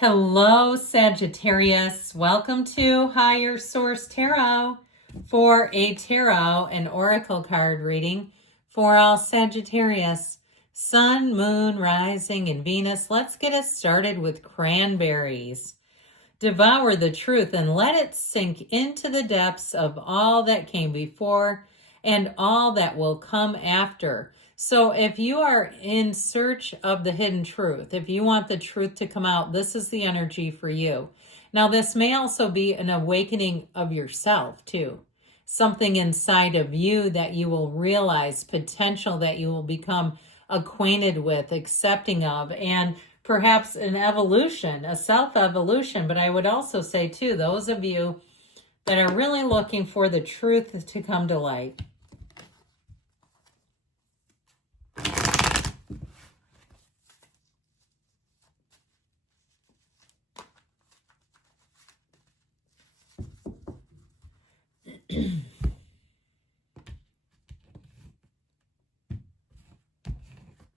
Hello, Sagittarius. Welcome to Higher Source Tarot for a tarot and oracle card reading for all Sagittarius, Sun, Moon, Rising, and Venus. Let's get us started with cranberries. Devour the truth and let it sink into the depths of all that came before and all that will come after. So if you are in search of the hidden truth, if you want the truth to come out, this is the energy for you. Now, this may also be an awakening of yourself too. Something inside of you that you will realize, potential that you will become acquainted with, accepting of, and perhaps an evolution, a self-evolution. But I would also say too, those of you that are really looking for the truth to come to light.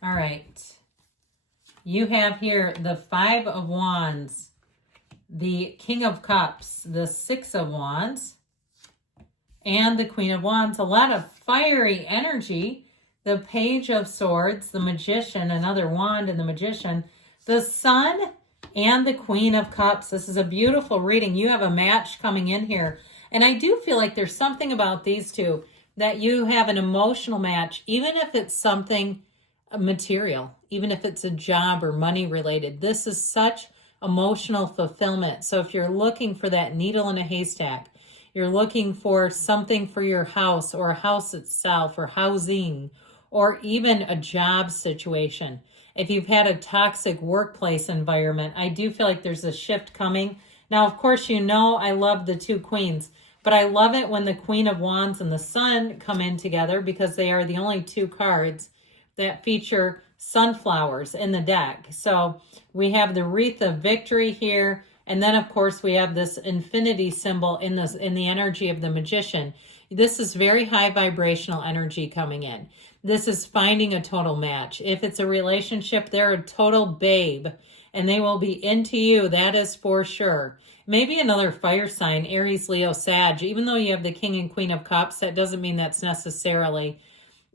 All right. You have here the Five of Wands, the King of Cups, the Six of Wands, and the Queen of Wands. A lot of fiery energy. The Page of Swords, the Magician, another wand and the Magician, the Sun, and the Queen of Cups. This is a beautiful reading. You have a match coming in here. And I do feel like there's something about these two that you have an emotional match, even if it's something material, even if it's a job or money related. This is such emotional fulfillment. So if you're looking for that needle in a haystack, you're looking for something for your house or a house itself or housing or even a job situation. If you've had a toxic workplace environment, I do feel like there's a shift coming. Now, of course, you know I love the two queens, but I love it when the Queen of Wands and the Sun come in together because they are the only two cards that feature sunflowers in the deck. So we have the Wreath of Victory here, and then of course we have this infinity symbol in the energy of the Magician. This is very high vibrational energy coming in. This is finding a total match. If it's a relationship, they're a total babe and they will be into you. That is for sure. Maybe another fire sign, Aries, Leo, Sag. Even though you have the King and Queen of Cups, that doesn't mean that's necessarily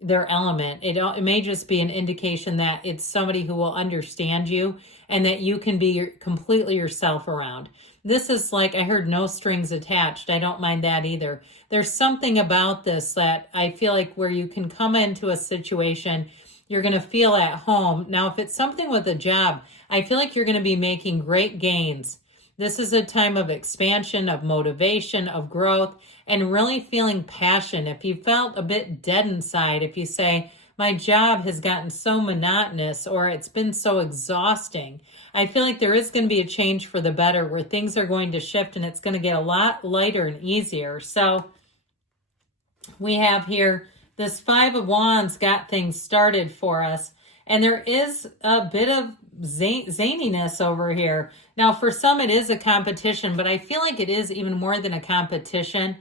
their element. It may just be an indication that it's somebody who will understand you and that you can be completely yourself around. This is like, I heard no strings attached. I don't mind that either. There's something about this that I feel like where you can come into a situation, you're going to feel at home. Now, if it's something with a job, I feel like you're going to be making great gains. This is a time of expansion, of motivation, of growth, and really feeling passion. If you felt a bit dead inside, if you say, my job has gotten so monotonous or it's been so exhausting, I feel like there is going to be a change for the better where things are going to shift and it's going to get a lot lighter and easier. So we have here this Five of Wands got things started for us. And there is a bit of zaniness over here. Now, for some, it is a competition, but I feel like it is even more than a competition.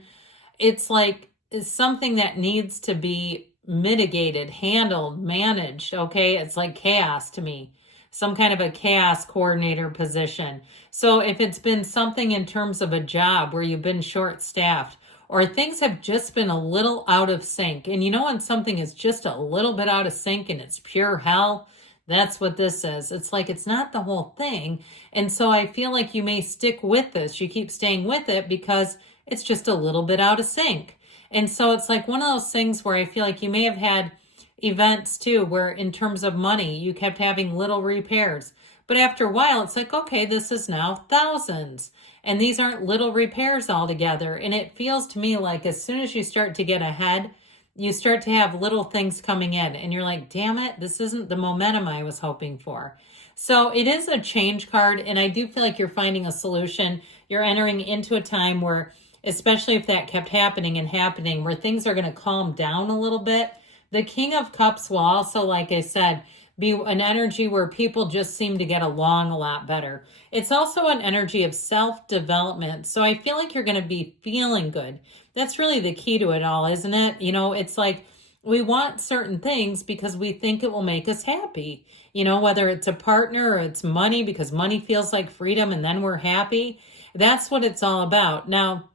It's like it's something that needs to be mitigated, handled, managed, okay? It's like chaos to me, some kind of a chaos coordinator position. So if it's been something in terms of a job where you've been short-staffed, or things have just been a little out of sync. And you know when something is just a little bit out of sync and it's pure hell? That's what this is. It's like it's not the whole thing. And so I feel like you may stick with this. You keep staying with it because it's just a little bit out of sync. And so it's like one of those things where I feel like you may have had events too where in terms of money, you kept having little repairs. But after a while, it's like, okay, this is now thousands. And these aren't little repairs altogether. And it feels to me like as soon as you start to get ahead, you start to have little things coming in. And you're like, damn it, this isn't the momentum I was hoping for. So it is a change card. And I do feel like you're finding a solution. You're entering into a time where, especially if that kept happening and happening, where things are going to calm down a little bit. The King of Cups will also, like I said, be an energy where people just seem to get along a lot better. It's also an energy of self-development. So I feel like you're going to be feeling good. That's really the key to it all, isn't it? You know, it's like we want certain things because we think it will make us happy. You know, whether it's a partner or it's money, because money feels like freedom and then we're happy. That's what it's all about. Now,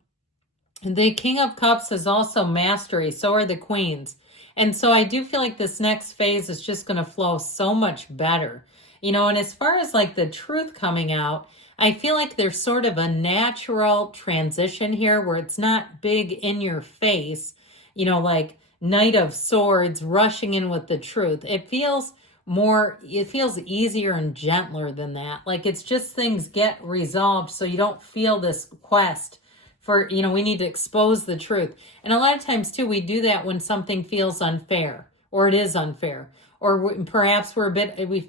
the King of Cups is also mastery. So are the Queens. And so I do feel like this next phase is just going to flow so much better. You know, and as far as like the truth coming out, I feel like there's sort of a natural transition here where it's not big in your face, you know, like Knight of Swords rushing in with the truth. It feels easier and gentler than that. Like it's just things get resolved so you don't feel this quest for, you know, we need to expose the truth. And a lot of times too, we do that when something feels unfair or it is unfair. Or perhaps we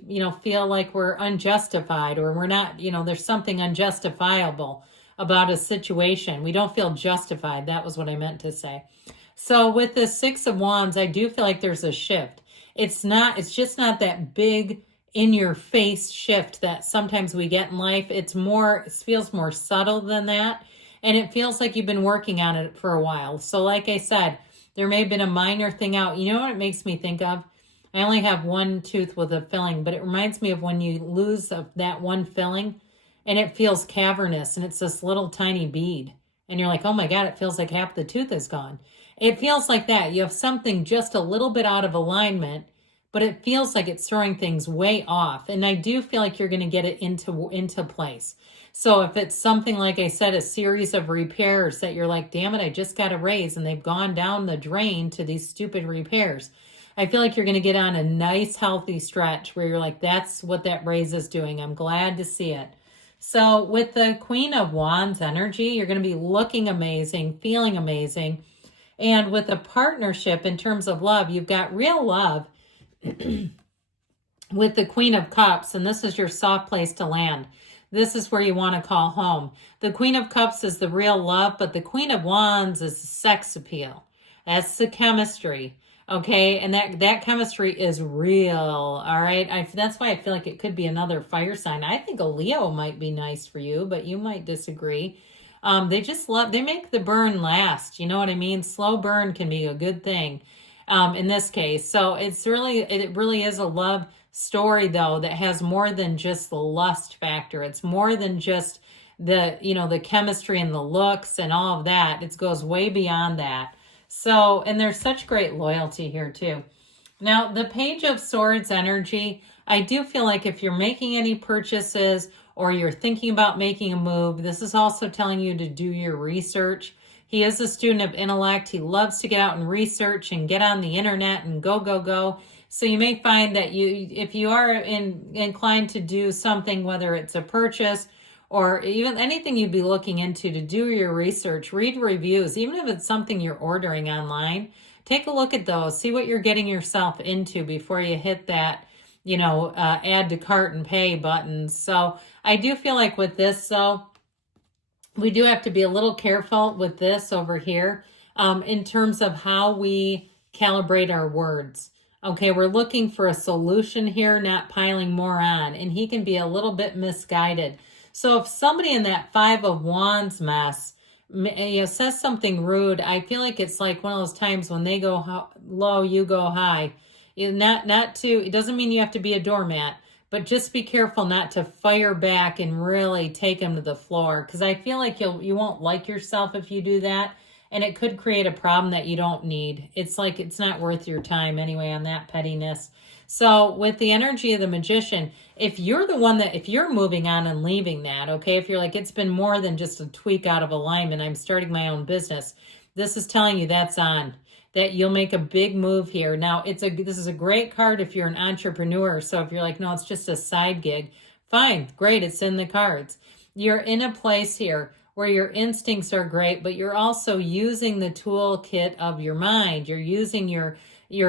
feel like we're unjustified, or we're not, you know, there's something unjustifiable about a situation. We don't feel justified. That was what I meant to say. So with the Six of Wands, I do feel like there's a shift. It's just not that big in your face shift that sometimes we get in life. It feels more subtle than that. And it feels like you've been working on it for a while. So like I said, there may have been a minor thing out. You know what it makes me think of? I only have one tooth with a filling, but it reminds me of when you lose that one filling and it feels cavernous and it's this little tiny bead. And you're like, oh my God, it feels like half the tooth is gone. It feels like that. You have something just a little bit out of alignment, but it feels like it's throwing things way off. And I do feel like you're going to get it into place. So if it's something, like I said, a series of repairs that you're like, damn it, I just got a raise and they've gone down the drain to these stupid repairs. I feel like you're going to get on a nice, healthy stretch where you're like, that's what that raise is doing. I'm glad to see it. So with the Queen of Wands energy, you're going to be looking amazing, feeling amazing. And with a partnership in terms of love, you've got real love with the Queen of Cups. And this is your soft place to land. This is where you want to call home. The Queen of Cups is the real love, but the Queen of Wands is sex appeal. That's the chemistry. Okay, and that chemistry is real, all right? That's why I feel like it could be another fire sign. I think a Leo might be nice for you, but you might disagree. They make the burn last. You know what I mean? Slow burn can be a good thing in this case. So it really is a love story, though, that has more than just the lust factor. It's more than just the chemistry and the looks and all of that. It goes way beyond that. So, and there's such great loyalty here too. Now, the Page of Swords energy, I do feel like if you're making any purchases or you're thinking about making a move, this is also telling you to do your research. He is a student of intellect. He loves to get out and research and get on the internet and go. So you may find that if you are inclined to do something, whether it's a purchase or even anything you'd be looking into, to do your research, read reviews, even if it's something you're ordering online, take a look at those, see what you're getting yourself into before you hit that, add to cart and pay buttons. So I do feel like with this, though, we do have to be a little careful with this over here in terms of how we calibrate our words. Okay, we're looking for a solution here, not piling more on, and he can be a little bit misguided. So if somebody in that Five of Wands mess says something rude, I feel like it's like one of those times when they go low, you go high. It doesn't mean you have to be a doormat, but just be careful not to fire back and really take them to the floor, because I feel like you won't like yourself if you do that, and it could create a problem that you don't need. It's like it's not worth your time anyway on that pettiness. So with the energy of the Magician, if you're moving on and leaving that, okay, if you're like, it's been more than just a tweak out of alignment, I'm starting my own business, this is telling you that's on, that you'll make a big move here. Now, this is a great card if you're an entrepreneur. So if you're like, no, it's just a side gig, fine, great, it's in the cards. You're in a place here where your instincts are great, but you're also using the toolkit of your mind. You're using your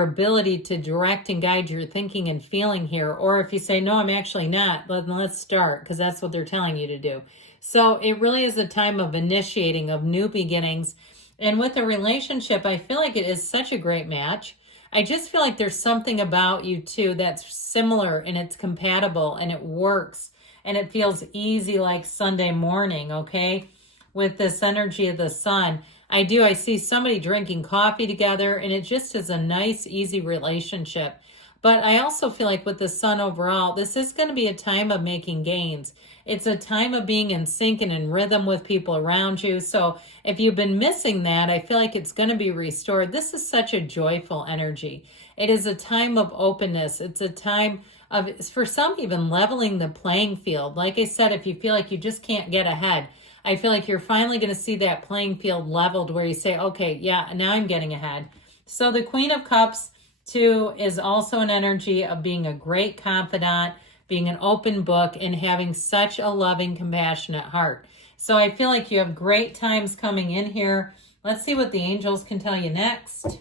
ability to direct and guide your thinking and feeling here. Or if you say, no, I'm actually not, then let's start, because that's what they're telling you to do. So it really is a time of initiating, of new beginnings. And with a relationship, I feel like it is such a great match. I just feel like there's something about you too that's similar, and it's compatible, and it works, and it feels easy like Sunday morning, okay? With this energy of the sun, I see somebody drinking coffee together, and it just is a nice, easy relationship. But I also feel like with the Sun overall, this is going to be a time of making gains. It's a time of being in sync and in rhythm with people around you. So if you've been missing that, I feel like it's going to be restored. This is such a joyful energy. It is a time of openness. It's a time of, for some, even leveling the playing field. Like I said, if you feel like you just can't get ahead, I feel like you're finally going to see that playing field leveled where you say, okay, yeah, now I'm getting ahead. So the Queen of Cups, too, is also an energy of being a great confidant, being an open book, and having such a loving, compassionate heart. So I feel like you have great times coming in here. Let's see what the angels can tell you next.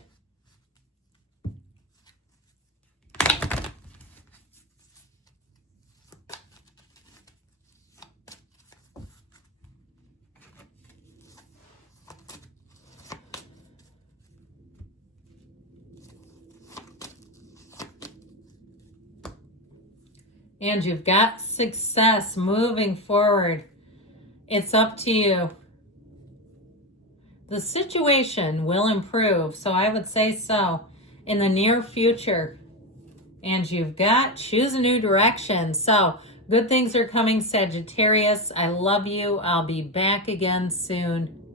And you've got success moving forward. It's up to you. The situation will improve, so I would say so, in the near future. And you've got choose a new direction. So good things are coming, Sagittarius. I love you. I'll be back again soon.